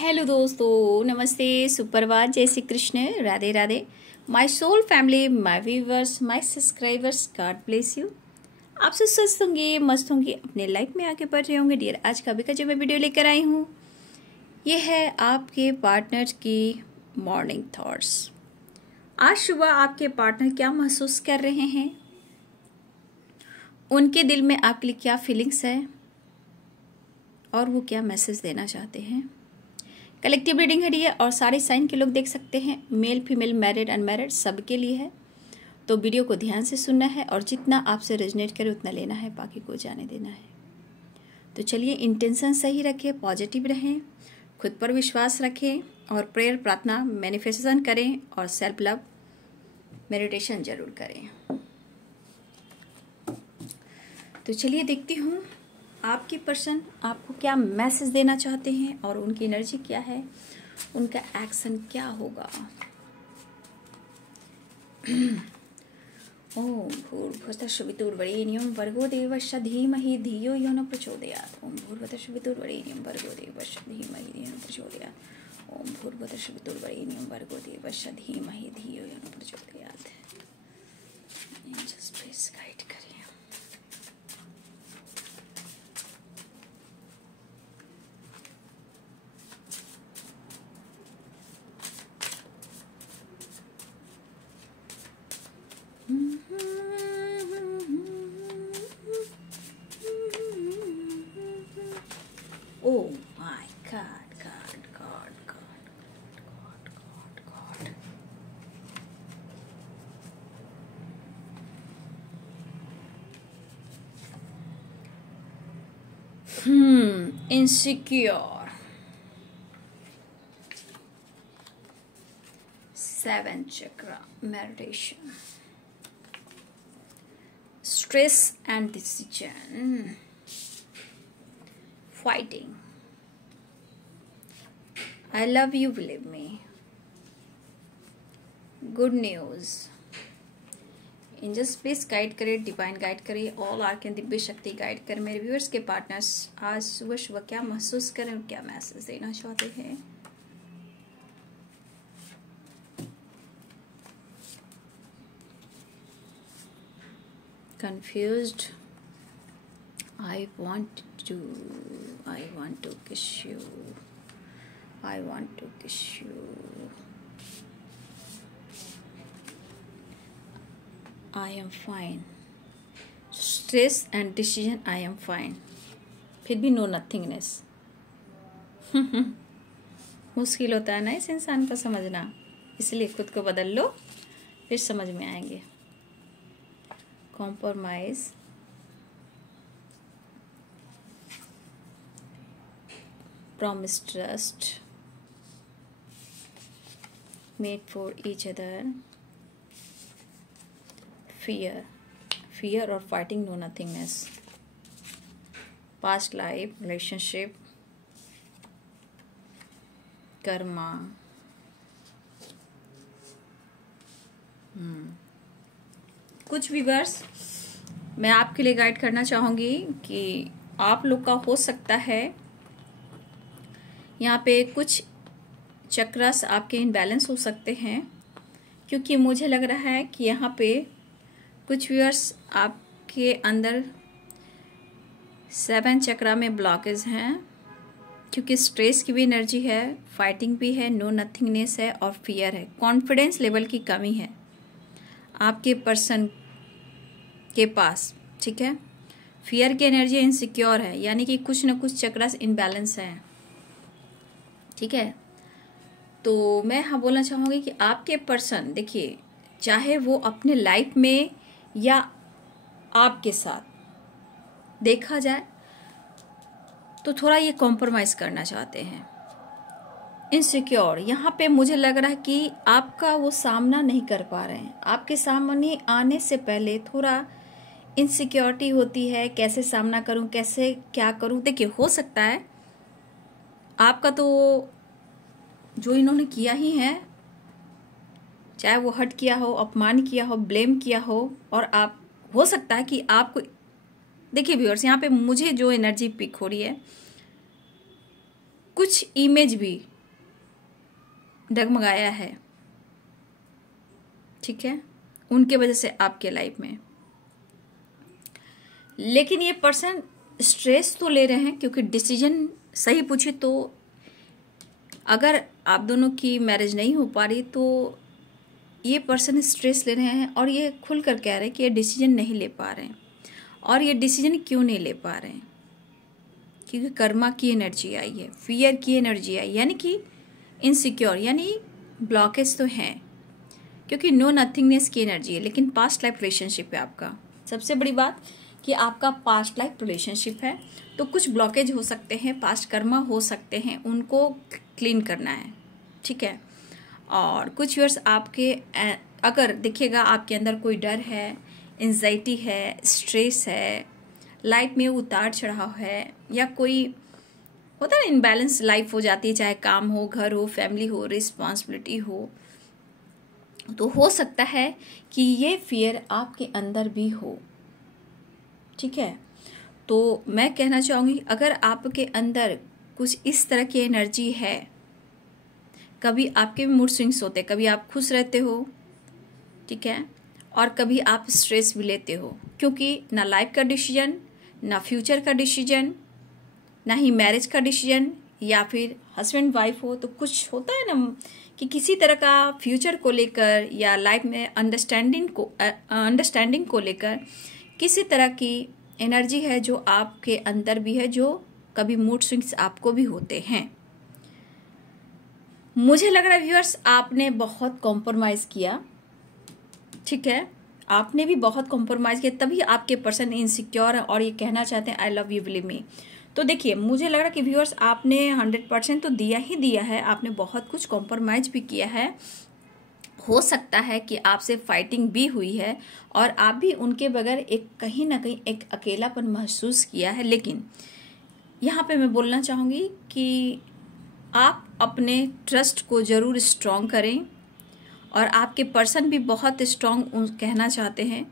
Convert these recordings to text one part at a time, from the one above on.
Hello दोस्तों, नमस्ते, सुप्रभात, जय Shri Krishna, Radhe Radhe. My soul family, my viewers, my subscribers, God bless you. आप सब स्वस्थ होंगे, मस्त होंगे, अपने लाइफ में आगे बढ़ रहे होंगे। डियर, आज का जो मैं वीडियो लेकर आई हूँ ये है आपके पार्टनर की मॉर्निंग थॉट्स। आज सुबह आपके पार्टनर क्या महसूस कर रहे हैं, उनके दिल में आपके लिए क्या फीलिंग्स है और वो क्या मैसेज देना चाहते हैं। कलेक्टिव रीडिंग है ये और सारे साइन के लोग देख सकते हैं, मेल फीमेल, मैरिड अनमैरिड, सबके लिए है। तो वीडियो को ध्यान से सुनना है और जितना आपसे रेजोनेट करे उतना लेना है, बाकी को जाने देना है। तो चलिए, इंटेंशन सही रखें, पॉजिटिव रहें, खुद पर विश्वास रखें और प्रेयर, प्रार्थना, मैनिफेस्टेशन करें और सेल्फ लव मेडिटेशन जरूर करें। तो चलिए देखती हूँ आपकी पर्सन आपको क्या मैसेज देना चाहते हैं और उनकी एनर्जी क्या है, उनका एक्शन क्या होगा। ओम भूर्भुवः शुभितुर्वरेण्यं भर्गो देवस्य धीमहि धियो यो न प्रचोदयात्। ओम भूर्भुवः शुभितुर्वरेण्यं भर्गो देवस्य धीमहि धियो न प्रचोदयात्। ओम भूर्भुवः शुभितुर्वरेण्यं भर्गो देवस्य धीमहि धियो यो न प्रचोदयात्। जस्ट प्लीज गाइड करिए। Oh my God, God, God, God, God, God, God. Insecure. 7 chakra meditation. Stress and decision. Fighting. I love you, believe me. Good news. Angels please guide करे, डिवाइन गाइड करे, all आर्कन दिव्य शक्ति guide करे। मेरे viewers के partners आज सुबह सुबह क्या महसूस करें और क्या मैसेज देना चाहते हैं। Confused. I want to kiss you. I want to kiss you. I am fine. Stress and decision, I am fine. फिर भी नो नथिंगनेस। मुश्किल होता है ना इस इंसान को समझना, इसलिए खुद को बदल लो, फिर समझ में आएंगे। Compromise, promise trust, made for each other, fear or fighting, no nothingness, past life, relationship, karma. कुछ व्यूअर्स मैं आपके लिए गाइड करना चाहूंगी कि आप लोग का हो सकता है यहाँ पे कुछ चक्रास आपके इनबैलेंस हो सकते हैं, क्योंकि मुझे लग रहा है कि यहाँ पे कुछ व्यूअर्स आपके अंदर 7 चक्रा में ब्लॉकेज हैं, क्योंकि स्ट्रेस की भी एनर्जी है, फाइटिंग भी है, नो नथिंगनेस है और फियर है। कॉन्फिडेंस लेवल की कमी है आपके पर्सन के पास, ठीक है। फियर की एनर्जी, इनसिक्योर है, यानी कि कुछ न कुछ चक्रास इनबैलेंस है, ठीक है। तो मैं हाँ बोलना चाहूँगी कि आपके पर्सन, देखिए, चाहे वो अपने लाइफ में या आपके साथ देखा जाए तो थोड़ा ये कॉम्प्रोमाइज़ करना चाहते हैं। इनसिक्योर, यहाँ पे मुझे लग रहा है कि आपका वो सामना नहीं कर पा रहे हैं। आपके सामने आने से पहले थोड़ा इनसिक्योरिटी होती है, कैसे सामना करूँ, कैसे क्या करूँ। देखिए, हो सकता है आपका तो जो इन्होंने किया ही है, चाहे वो हर्ट किया हो, अपमान किया हो, ब्लेम किया हो, और आप हो सकता है कि आपको, देखिए व्यूअर्स, यहाँ पे मुझे जो एनर्जी पिक हो रही है, कुछ इमेज भी डगमगाया है, ठीक है, उनके वजह से आपके लाइफ में। लेकिन ये पर्सन स्ट्रेस तो ले रहे हैं, क्योंकि डिसीजन सही पूछे तो अगर आप दोनों की मैरिज नहीं हो पा रही तो ये पर्सन स्ट्रेस ले रहे हैं, और ये खुल कर कह रहे हैं कि ये डिसीजन नहीं ले पा रहे हैं। और ये डिसीजन क्यों नहीं ले पा रहे हैं? क्योंकि कर्मा की एनर्जी आई है, फियर की एनर्जी आई, यानी कि इनसिक्योर, यानी ब्लॉकेज तो हैं, क्योंकि नो नथिंगनेस की एनर्जी है। लेकिन पास्ट लाइफ रिलेशनशिप है आपका। सबसे बड़ी बात कि आपका पास्ट लाइफ रिलेशनशिप है, तो कुछ ब्लॉकेज हो सकते हैं, पास्ट कर्मा हो सकते हैं, उनको क्लीन करना है, ठीक है। और कुछ व्यूअर्स आपके अगर देखिएगा आपके अंदर कोई डर है, एंजाइटी है, स्ट्रेस है, लाइफ में उतार चढ़ाव है, या कोई होता है ना इनबैलेंस लाइफ हो जाती है, चाहे काम हो, घर हो, फैमिली हो, रिस्पॉन्सिबिलिटी हो, तो हो सकता है कि ये फियर आपके अंदर भी हो, ठीक है। तो मैं कहना चाहूँगी अगर आपके अंदर कुछ इस तरह की एनर्जी है, कभी आपके भी मूड स्विंग्स होते हैं, कभी आप खुश रहते हो, ठीक है, और कभी आप स्ट्रेस भी लेते हो, क्योंकि ना लाइफ का डिसीजन, ना फ्यूचर का डिसीजन, ना ही मैरिज का डिसीजन, या फिर हस्बैंड वाइफ हो तो कुछ होता है ना कि किसी तरह का फ्यूचर को लेकर या लाइफ में अंडरस्टैंडिंग को लेकर किसी तरह की एनर्जी है जो आपके अंदर भी है, जो कभी मूड स्विंग्स आपको भी होते हैं। मुझे लग रहा है व्यूअर्स आपने बहुत कॉम्प्रोमाइज़ किया, ठीक है, आपने भी बहुत कॉम्प्रोमाइज़ किया, तभी आपके पर्सन इनसिक्योर है और ये कहना चाहते हैं I love you believe me. तो देखिए मुझे लग रहा है कि व्यूअर्स आपने 100% तो दिया ही दिया है, आपने बहुत कुछ कॉम्प्रोमाइज़ भी किया है। हो सकता है कि आपसे फाइटिंग भी हुई है और आप भी उनके बगैर एक कहीं ना कहीं एक अकेलापन महसूस किया है। लेकिन यहाँ पे मैं बोलना चाहूँगी कि आप अपने ट्रस्ट को ज़रूर स्ट्रॉन्ग करें, और आपके पर्सन भी बहुत स्ट्रॉन्ग कहना चाहते हैं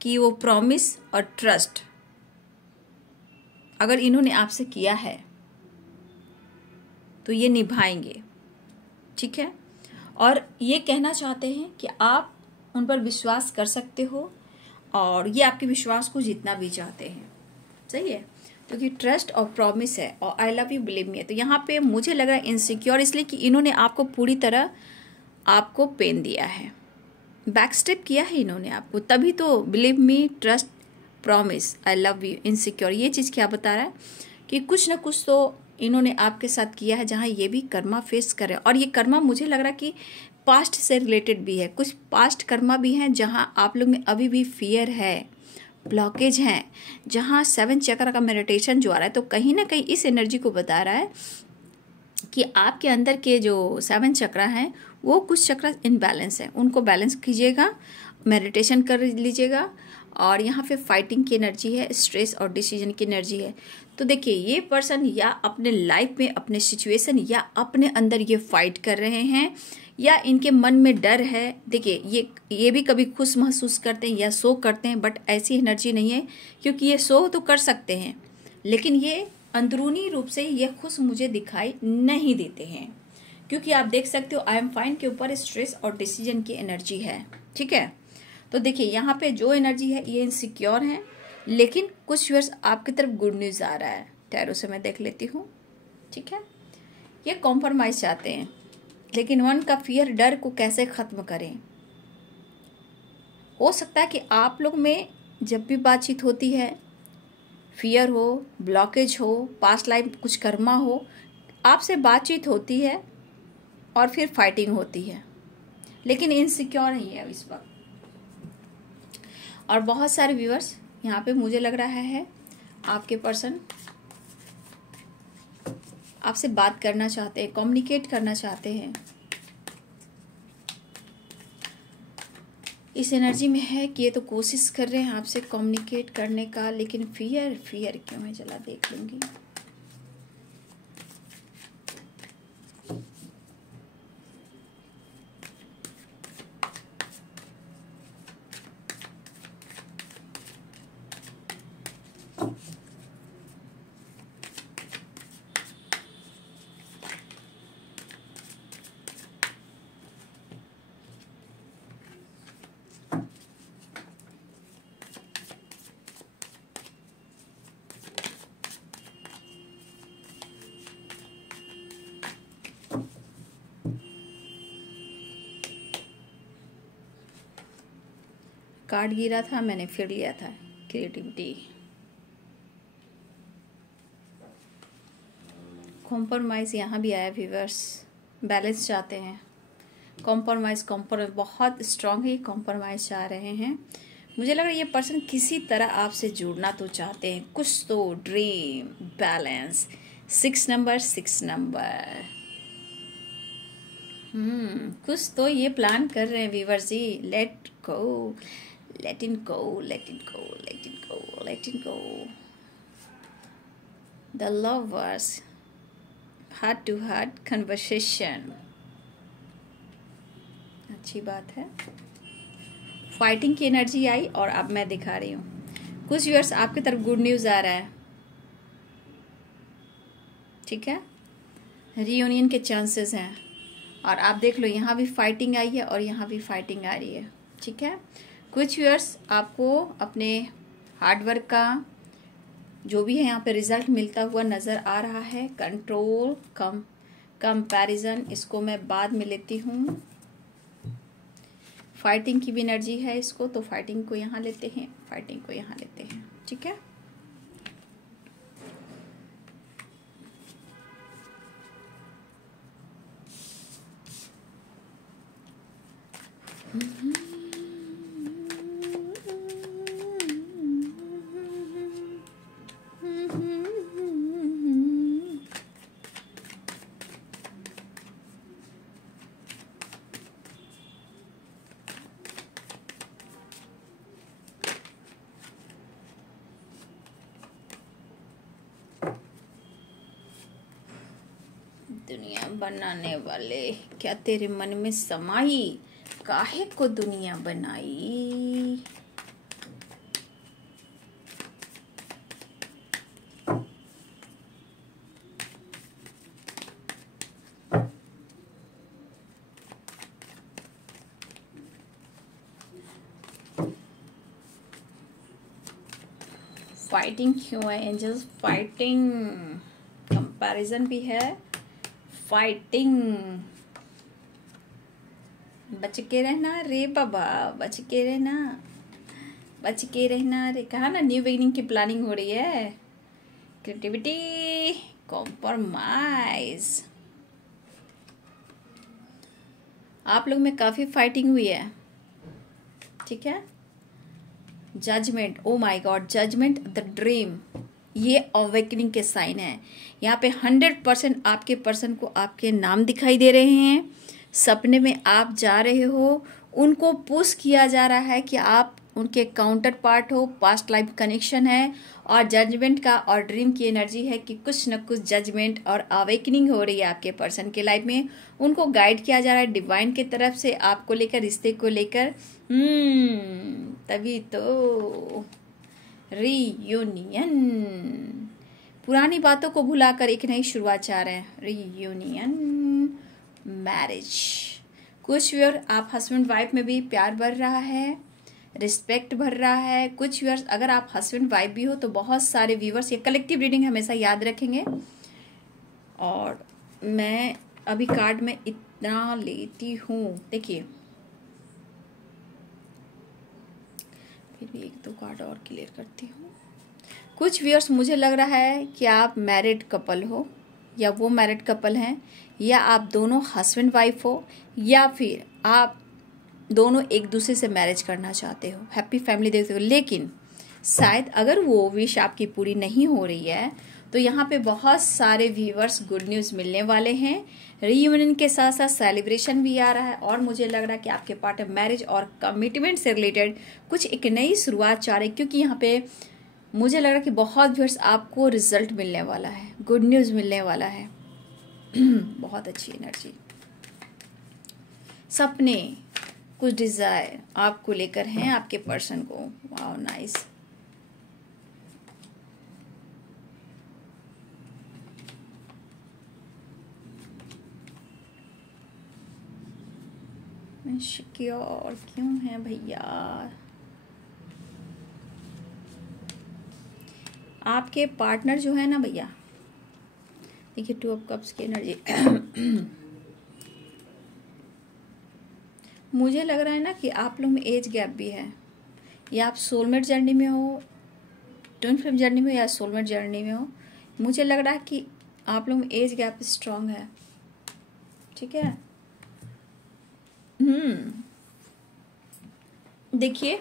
कि वो प्रॉमिस और ट्रस्ट अगर इन्होंने आपसे किया है तो ये निभाएंगे, ठीक है। और ये कहना चाहते हैं कि आप उन पर विश्वास कर सकते हो, और ये आपके विश्वास को जीतना भी चाहते हैं, सही है, क्योंकि ट्रस्ट और प्रॉमिस है और I love you believe me है। तो यहाँ पे मुझे लग रहा है इनसिक्योर इसलिए कि इन्होंने आपको पूरी तरह आपको पेन दिया है, बैक स्टेप किया है इन्होंने आपको, तभी तो believe me, trust, promise, I love you, insecure, ये चीज़ क्या बता रहा है कि कुछ ना कुछ तो इन्होंने आपके साथ किया है जहाँ ये भी कर्मा फेस कर रहे हैं। और ये कर्मा मुझे लग रहा है कि पास्ट से रिलेटेड भी है, कुछ पास्ट कर्मा भी हैं जहाँ आप लोग में अभी भी फियर है, ब्लॉकेज हैं, जहाँ 7 चक्र का मेडिटेशन जो आ रहा है, तो कहीं ना कहीं इस एनर्जी को बता रहा है कि आपके अंदर के जो 7 चक्र हैं वो कुछ चक्र इनबैलेंस है, उनको बैलेंस कीजिएगा, मेडिटेशन कर लीजिएगा। और यहाँ पे फाइटिंग की एनर्जी है, स्ट्रेस और डिसीजन की एनर्जी है। तो देखिए ये पर्सन या अपने लाइफ में अपने सिचुएशन या अपने अंदर ये फाइट कर रहे हैं, या इनके मन में डर है। देखिए ये भी कभी खुश महसूस करते हैं या शो करते हैं, बट ऐसी एनर्जी नहीं है, क्योंकि ये शो तो कर सकते हैं लेकिन ये अंदरूनी रूप से ये खुश मुझे दिखाई नहीं देते हैं, क्योंकि आप देख सकते हो आई एम फाइन के ऊपर स्ट्रेस और डिसीजन की एनर्जी है, ठीक है। तो देखिए यहाँ पे जो एनर्जी है ये इनसिक्योर है, लेकिन कुछ व्यूअर्स आपकी तरफ गुड न्यूज़ आ रहा है। टैरो से मैं देख लेती हूँ, ठीक है। ये कॉम्प्रोमाइज़ चाहते हैं, लेकिन मन का फियर, डर को कैसे ख़त्म करें। हो सकता है कि आप लोग में जब भी बातचीत होती है, फियर हो, ब्लॉकेज हो, पास्ट लाइफ कुछ कर्मा हो, आपसे बातचीत होती है और फिर फाइटिंग होती है, लेकिन इनसिक्योर नहीं है इस वक्त। और बहुत सारे व्यूअर्स यहाँ पे मुझे लग रहा है आपके पर्सन आपसे बात करना चाहते हैं, कम्युनिकेट करना चाहते हैं, इस एनर्जी में है कि ये तो कोशिश कर रहे हैं आपसे कम्युनिकेट करने का, लेकिन फियर क्यों है, चला देख लूंगी। कार्ड गिरा था, मैंने फिर लिया था। क्रिएटिविटी, कॉम्प्रोमाइज़ यहाँ भी आया व्यूअर्स, बैलेंस चाहते हैं। कॉम्प्रोमाइज़ बहुत स्ट्रांग है, कॉम्प्रोमाइज़ चाह रहे हैं। मुझे लग रहा है ये पर्सन किसी तरह आपसे जुड़ना तो चाहते हैं, कुछ तो ड्रीम, बैलेंस। 6 नंबर कुछ तो ये प्लान कर रहे हैं viewers ji. Let go, let in go, let in go, let in go, let in go. The lovers, heart to heart conversation, अच्छी बात है। फाइटिंग की एनर्जी आई और अब मैं दिखा रही हूँ कुछ व्यूअर्स आपकी तरफ गुड न्यूज़ आ रहा है, ठीक है। रीयूनियन के चांसेस हैं और आप देख लो यहाँ भी फाइटिंग आई है और यहाँ भी फाइटिंग आ रही है, ठीक है। कुछ व्यूअर्स आपको अपने हार्डवर्क का जो भी है यहाँ पे रिजल्ट मिलता हुआ नज़र आ रहा है। कंट्रोल कंपैरिजन, इसको मैं बाद में लेती हूँ। फाइटिंग की भी एनर्जी है इसको, तो फाइटिंग को यहाँ लेते हैं, फाइटिंग को यहाँ लेते हैं, ठीक है। दुनिया बनाने वाले, क्या तेरे मन में समाई, काहे को दुनिया बनाई। फाइटिंग क्यों है एंजल्स? फाइटिंग, कंपैरिजन भी है, फाइटिंग। बच के रहना रे बाबा, बच के रहना, बच के रहना रे। कहा ना न्यू बिगिनिंग की प्लानिंग हो रही है। क्रिएटिविटी, कॉम्प्रोमाइज, आप लोग में काफी फाइटिंग हुई है, ठीक है। Judgment, oh my God, judgment the dream, ये अवेकनिंग के साइन है। यहाँ पे 100% आपके पर्सन को आपके नाम दिखाई दे रहे हैं। सपने में आप जा रहे हो, उनको पुश किया जा रहा है कि आप उनके काउंटर पार्ट हो, पास्ट लाइफ कनेक्शन है। और जजमेंट का और ड्रीम की एनर्जी है कि कुछ न कुछ जजमेंट और अवेकनिंग हो रही है आपके पर्सन के लाइफ में। उनको गाइड किया जा रहा है डिवाइन की तरफ से, आपको लेकर, रिश्ते को लेकर। तभी तो रीयूनियन, पुरानी बातों को भुलाकर एक नई शुरुआत चाह रहे हैं। Reunion, marriage. कुछ व्यूअर आप हस्बैंड वाइफ में भी प्यार बढ़ रहा है, रिस्पेक्ट बढ़ रहा है। कुछ व्यूअर्स अगर आप हस्बैंड वाइफ भी हो तो बहुत सारे व्यूअर्स, ये कलेक्टिव रीडिंग हमेशा याद रखेंगे। और मैं अभी कार्ड में इतना लेती हूँ, देखिए फिर भी 1-2 कार्ड और क्लियर करती हूँ। कुछ व्यूअर्स मुझे लग रहा है कि आप मैरिड कपल हो, या वो मैरिड कपल हैं, या आप दोनों हस्बैंड वाइफ हो, या फिर आप दोनों एक दूसरे से मैरिज करना चाहते हो, हैप्पी फैमिली देखते हो। लेकिन शायद अगर वो विश आपकी पूरी नहीं हो रही है तो यहाँ पे बहुत सारे व्यूअर्स गुड न्यूज़ मिलने वाले हैं। रीयूनियन के साथ साथ सेलिब्रेशन भी आ रहा है। और मुझे लग रहा है कि आपके पार्ट मैरिज और कमिटमेंट से रिलेटेड कुछ एक नई शुरुआत चाह रहे, क्योंकि यहाँ पे मुझे लग रहा है कि बहुत व्यूअर्स आपको रिजल्ट मिलने वाला है, गुड न्यूज़ मिलने वाला है। बहुत अच्छी एनर्जी, सपने, कुछ डिजायर आपको लेकर हैं आपके पर्सन को। Wow nice. सिक्योर क्यों है भैया? आपके पार्टनर जो है ना भैया, देखिए 2 ऑफ कप्स की एनर्जी। मुझे लग रहा है ना कि आप लोग में एज गैप भी है। या आप सोलमेट जर्नी में हो, ट्विन फ्लेम जर्नी में, या सोलमेट जर्नी में हो, मुझे लग रहा है कि आप लोग में एज गैप स्ट्रांग है। ठीक है, देखिए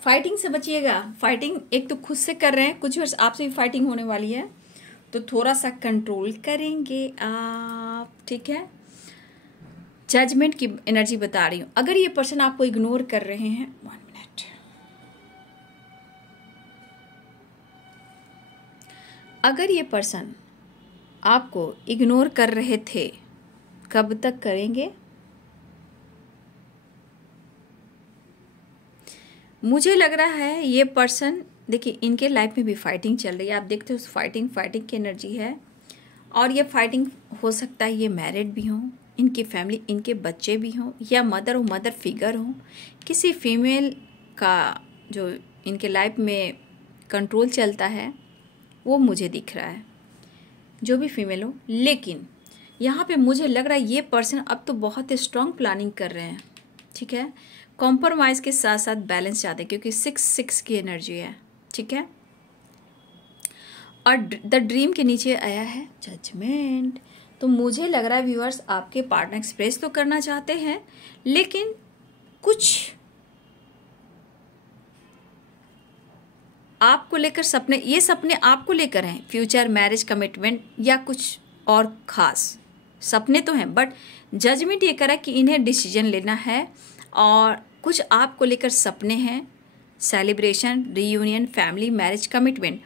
फाइटिंग से बचिएगा। फाइटिंग एक तो खुद से कर रहे हैं, कुछ वर्ष आपसे भी फाइटिंग होने वाली है, तो थोड़ा सा कंट्रोल करेंगे आप। ठीक है, जजमेंट की एनर्जी बता रही हूँ। अगर ये पर्सन आपको इग्नोर कर रहे हैं, 1 मिनट, अगर ये पर्सन आपको इग्नोर कर रहे थे, कब तक करेंगे? मुझे लग रहा है ये पर्सन, देखिए इनके लाइफ में भी फाइटिंग चल रही है, आप देखते हो फाइटिंग की एनर्जी है। और ये फाइटिंग हो सकता है ये मैरिड भी हों, इनकी फैमिली, इनके बच्चे भी हों, या मदर फिगर हो, किसी फीमेल का जो इनके लाइफ में कंट्रोल चलता है वो मुझे दिख रहा है, जो भी फीमेल हो। लेकिन यहाँ पे मुझे लग रहा है ये पर्सन अब तो बहुत स्ट्रांग प्लानिंग कर रहे हैं। ठीक है, कॉम्प्रोमाइज़ के साथ साथ बैलेंस चाहते हैं, क्योंकि 6 की एनर्जी है। ठीक है, और द ड्रीम के नीचे आया है जजमेंट। तो मुझे लग रहा है व्यूअर्स, आपके पार्टनर एक्सप्रेस तो करना चाहते हैं, लेकिन कुछ आपको लेकर सपने, ये सपने आपको लेकर हैं, फ्यूचर, मैरिज, कमिटमेंट या कुछ और खास सपने तो हैं, बट जजमेंट ये करा कि इन्हें डिसीजन लेना है और कुछ आपको लेकर सपने हैं, celebration, reunion, family, marriage, commitment.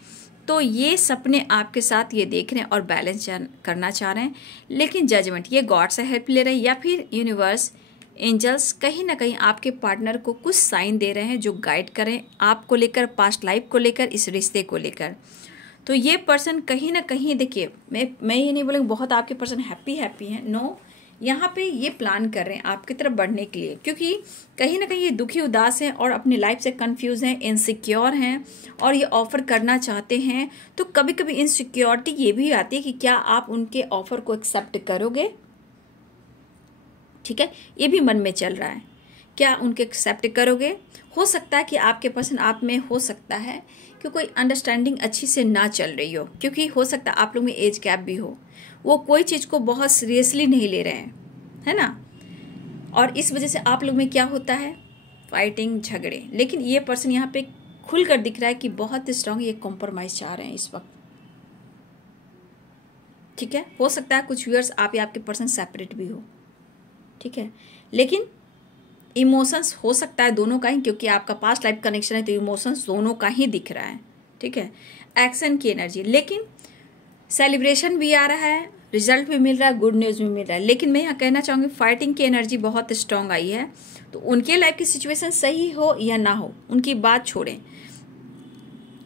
तो ये सपने आपके साथ ये देख रहे हैं और बैलेंस करना चाह रहे हैं, लेकिन जजमेंट ये गॉड से हेल्प ले रहे हैं, या फिर यूनिवर्स, एंजल्स कहीं ना कहीं आपके पार्टनर को कुछ साइन दे रहे हैं जो गाइड करें आपको लेकर, पास्ट लाइफ को लेकर, इस रिश्ते को लेकर। तो ये पर्सन कहीं ना कहीं, देखिए मैं ये नहीं बोलूँगी बहुत आपके पर्सन हैप्पी हैं, नो, यहाँ पे ये प्लान कर रहे हैं आपकी तरफ बढ़ने के लिए, क्योंकि कहीं ना कहीं ये दुखी, उदास हैं और अपनी लाइफ से कंफ्यूज हैं, इनसिक्योर हैं, और ये ऑफर करना चाहते हैं। तो कभी कभी इनसिक्योरिटी ये भी आती है कि क्या आप उनके ऑफर को एक्सेप्ट करोगे। ठीक है, ये भी मन में चल रहा है, क्या उनके एक्सेप्ट करोगे। हो सकता है कि आपके पर्सन आप में, हो सकता है कि कोई अंडरस्टैंडिंग अच्छी से ना चल रही हो, क्योंकि हो सकता है आप लोग में एज गैप भी हो, वो कोई चीज़ को बहुत सीरियसली नहीं ले रहे हैं, है ना। और इस वजह से आप लोग में क्या होता है, फाइटिंग, झगड़े। लेकिन ये पर्सन यहाँ पे खुलकर दिख रहा है कि बहुत स्ट्रांग ये कॉम्प्रोमाइज चाह रहे हैं इस वक्त। ठीक है, हो सकता है कुछ व्यूअर्स आप या आपके पर्सन सेपरेट भी हो। ठीक है, लेकिन इमोशंस हो सकता है दोनों का ही, क्योंकि आपका पास्ट लाइफ कनेक्शन है, तो इमोशंस दोनों का ही दिख रहा है। ठीक है, एक्शन की एनर्जी, लेकिन सेलिब्रेशन भी आ रहा है, रिजल्ट भी मिल रहा है, गुड न्यूज़ भी मिल रहा है। लेकिन मैं यहाँ कहना चाहूँगी फाइटिंग की एनर्जी बहुत स्ट्रांग आई है, तो उनके लाइफ की सिचुएशन सही हो या ना हो, उनकी बात छोड़ें।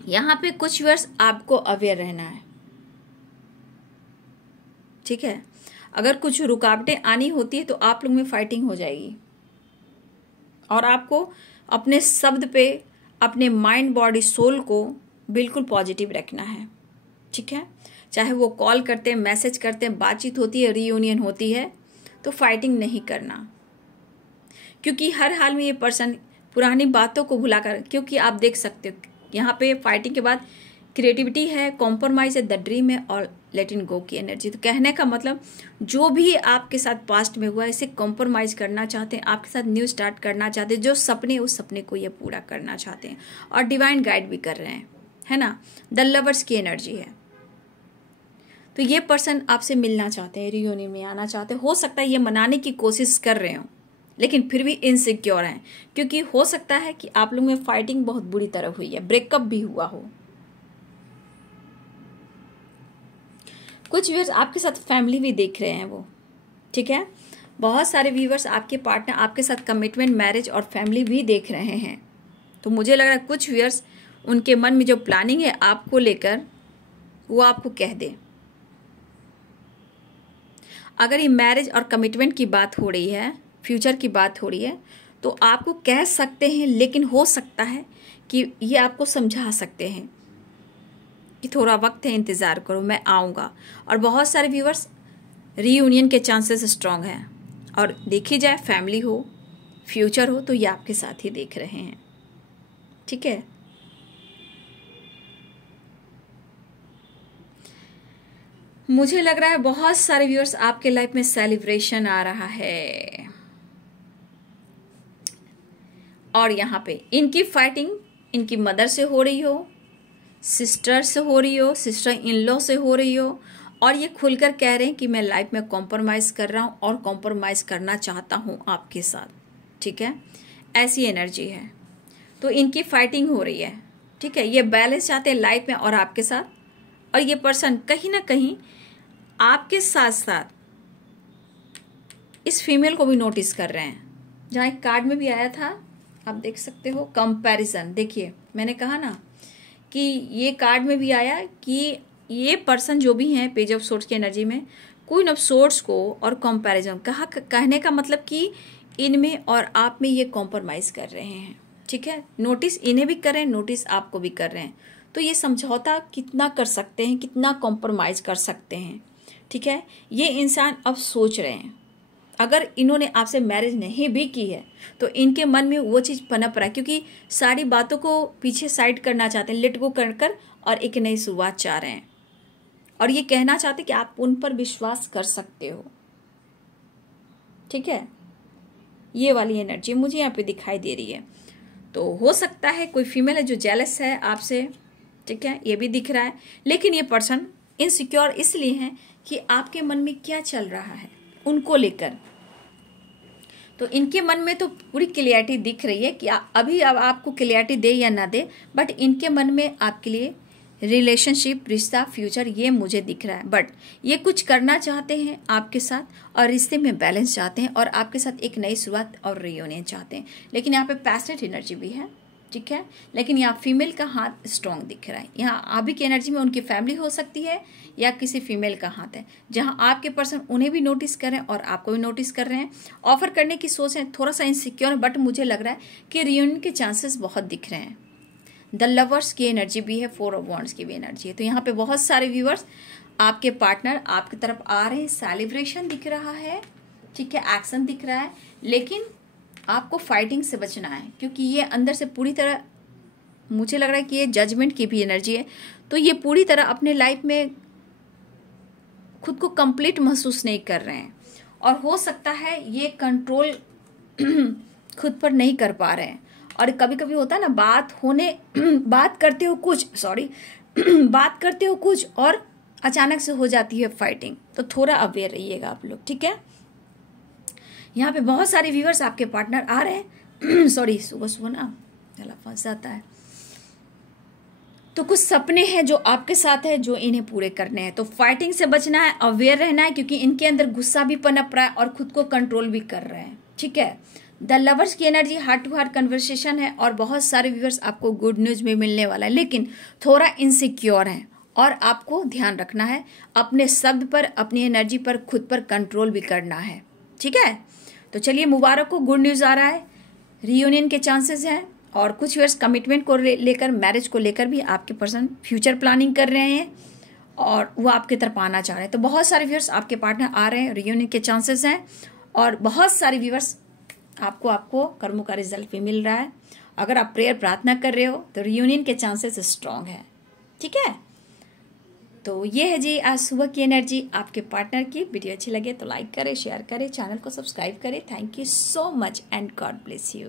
यहाँ पे कुछ वर्ष आपको अवेयर रहना है। ठीक है, अगर कुछ रुकावटें आनी होती है तो आप लोग में फाइटिंग हो जाएगी, और आपको अपने शब्द पे, अपने माइंड, बॉडी, सोल को बिल्कुल पॉजिटिव रखना है। ठीक है, चाहे वो कॉल करते हैं, मैसेज करते हैं, बातचीत होती है, रीयूनियन होती है, तो फाइटिंग नहीं करना, क्योंकि हर हाल में ये पर्सन पुरानी बातों को भुलाकर, क्योंकि आप देख सकते हो यहाँ पे फाइटिंग के बाद क्रिएटिविटी है, कॉम्प्रोमाइज है, द ड्रीम है, और लेट इन गो की एनर्जी। तो कहने का मतलब जो भी आपके साथ पास्ट में हुआ है, इसे कॉम्प्रोमाइज करना चाहते हैं, आपके साथ न्यू स्टार्ट करना चाहते हैं, जो सपने, उस सपने को ये पूरा करना चाहते हैं, और डिवाइन गाइड भी कर रहे हैं, है ना। द लवर्स की एनर्जी है, तो ये पर्सन आपसे मिलना चाहते हैं, रियूनियन में आना चाहते हैं। हो सकता है ये मनाने की कोशिश कर रहे हो, लेकिन फिर भी इनसिक्योर हैं, क्योंकि हो सकता है कि आप लोग में फाइटिंग बहुत बुरी तरह हुई है, ब्रेकअप भी हुआ हो। कुछ व्यूअर्स आपके साथ फैमिली भी देख रहे हैं वो। ठीक है, बहुत सारे व्यूअर्स आपके पार्टनर आपके साथ कमिटमेंट, मैरिज और फैमिली भी देख रहे हैं। तो मुझे लग रहा है कुछ व्यूअर्स उनके मन में जो प्लानिंग है आपको लेकर, वो आपको कह दे। अगर ये मैरिज और कमिटमेंट की बात हो रही है, फ्यूचर की बात हो रही है, तो आपको कह सकते हैं, लेकिन हो सकता है कि ये आपको समझा सकते हैं कि थोड़ा वक्त है, इंतज़ार करो, मैं आऊँगा। और बहुत सारे व्यूअर्स रीयूनियन के चांसेस स्ट्रांग हैं, और देखी जाए फैमिली हो, फ्यूचर हो, तो ये आपके साथ ही देख रहे हैं। ठीक है। मुझे लग रहा है बहुत सारे व्यूअर्स आपके लाइफ में सेलिब्रेशन आ रहा है, और यहाँ पे इनकी फाइटिंग इनकी मदर से हो रही हो, सिस्टर से हो रही हो, सिस्टर इन लॉ से हो रही हो, और ये खुलकर कह रहे हैं कि मैं लाइफ में कॉम्प्रोमाइज़ कर रहा हूँ और कॉम्प्रोमाइज़ करना चाहता हूँ आपके साथ, ठीक है। ऐसी एनर्जी है। तो इनकी फाइटिंग हो रही है, ठीक है। ये बैलेंस चाहते हैं लाइफ में और आपके साथ, और ये पर्सन कहीं ना कहीं आपके साथ साथ इस फीमेल को भी नोटिस कर रहे हैं। जहाँ एक कार्ड में भी आया था, आप देख सकते हो, कंपैरिजन। देखिए मैंने कहा ना कि ये कार्ड में भी आया कि ये पर्सन जो भी हैं पेज ऑफ सोर्स की एनर्जी में, क्वीन ऑफ सोर्स को और कंपैरिजन कहने का मतलब कि इनमें और आप में ये कॉम्प्रोमाइज़ कर रहे हैं, ठीक है। नोटिस इन्हें भी कर रहे हैं, नोटिस आपको भी कर रहे हैं। तो ये समझौता कितना कर सकते हैं, कितना कॉम्प्रोमाइज़ कर सकते हैं, ठीक है। ये इंसान अब सोच रहे हैं, अगर इन्होंने आपसे मैरिज नहीं भी की है तो इनके मन में वो चीज़ पनप रहा है, क्योंकि सारी बातों को पीछे साइड करना चाहते हैं, लेट गो कर और एक नई शुरुआत चाह रहे हैं, और ये कहना चाहते हैं कि आप उन पर विश्वास कर सकते हो, ठीक है। ये वाली एनर्जी मुझे यहाँ पे दिखाई दे रही है। तो हो सकता है कोई फीमेल है जो जेलस है आपसे, ठीक है, ये भी दिख रहा है। लेकिन ये पर्सन इनसिक्योर इसलिए है कि आपके मन में क्या चल रहा है उनको लेकर। तो इनके मन में तो पूरी क्लियरिटी दिख रही है कि अभी अब आपको क्लियरिटी दे या ना दे, बट इनके मन में आपके लिए रिलेशनशिप, रिश्ता, फ्यूचर, ये मुझे दिख रहा है। बट ये कुछ करना चाहते हैं आपके साथ और रिश्ते में बैलेंस चाहते हैं और आपके साथ एक नई शुरुआत और रियूनियन चाहते हैं। लेकिन यहाँ पे पैशनेट एनर्जी भी है, ठीक है। लेकिन यहाँ फीमेल का हाथ स्ट्रॉन्ग दिख रहा है। यहाँ अभी की एनर्जी में उनकी फैमिली हो सकती है या किसी फीमेल का हाथ है, जहाँ आपके पर्सन उन्हें भी नोटिस कर रहे हैं और आपको भी नोटिस कर रहे हैं। ऑफर करने की सोच है, थोड़ा सा इनसिक्योर, बट मुझे लग रहा है कि रियूनियन के चांसेस बहुत दिख रहे हैं। द लवर्स की एनर्जी भी है, 4 ऑफ वॉन्ड्स की भी एनर्जी है। तो यहाँ पे बहुत सारे व्यूअर्स आपके पार्टनर आपकी तरफ आ रहे हैं, सेलिब्रेशन दिख रहा है, ठीक है, एक्शन दिख रहा है। लेकिन आपको फाइटिंग से बचना है, क्योंकि ये अंदर से पूरी तरह, मुझे लग रहा है कि ये जजमेंट की भी एनर्जी है। तो ये पूरी तरह अपने लाइफ में खुद को कंप्लीट महसूस नहीं कर रहे हैं, और हो सकता है ये कंट्रोल खुद पर नहीं कर पा रहे हैं। और कभी कभी होता है ना, बात करते हो कुछ और अचानक से हो जाती है फाइटिंग। तो थोड़ा अवेयर रहिएगा आप लोग, ठीक है। यहाँ पे बहुत सारे व्यूअर्स आपके पार्टनर आ रहे हैं सॉरी, सुबह ना गला फंस जाता है। तो कुछ सपने हैं जो आपके साथ है, जो इन्हें पूरे करने हैं। तो फाइटिंग से बचना है, अवेयर रहना है, क्योंकि इनके अंदर गुस्सा भी पनप रहा है और खुद को कंट्रोल भी कर रहे हैं, ठीक है। द लवर्स की energy heart to heart conversation है, और बहुत सारे व्यूअर्स आपको गुड न्यूज भी मिलने वाला है, लेकिन थोड़ा इनसिक्योर है। और आपको ध्यान रखना है, अपने शब्द पर, अपनी एनर्जी पर, खुद पर कंट्रोल भी करना है, ठीक है। तो चलिए, मुबारक को गुड न्यूज आ रहा है, रियूनियन के चांसेस हैं। और कुछ व्यूअर्स कमिटमेंट को लेकर, मैरिज को लेकर भी आपके पर्सन फ्यूचर प्लानिंग कर रहे हैं और वो आपके तरफ आना चाह रहे हैं। तो बहुत सारे व्यूअर्स आपके पार्टनर आ रहे हैं, रियूनियन के चांसेस हैं, और बहुत सारे व्यूअर्स आपको कर्मों का रिजल्ट भी मिल रहा है। अगर आप प्रेयर प्रार्थना कर रहे हो तो रियूनियन के चांसेस स्ट्रांग है, ठीक है। तो ये है जी आज सुबह की एनर्जी आपके पार्टनर की। वीडियो अच्छी लगे तो लाइक करें, शेयर करें, चैनल को सब्सक्राइब करें। Thank you so much and God bless you.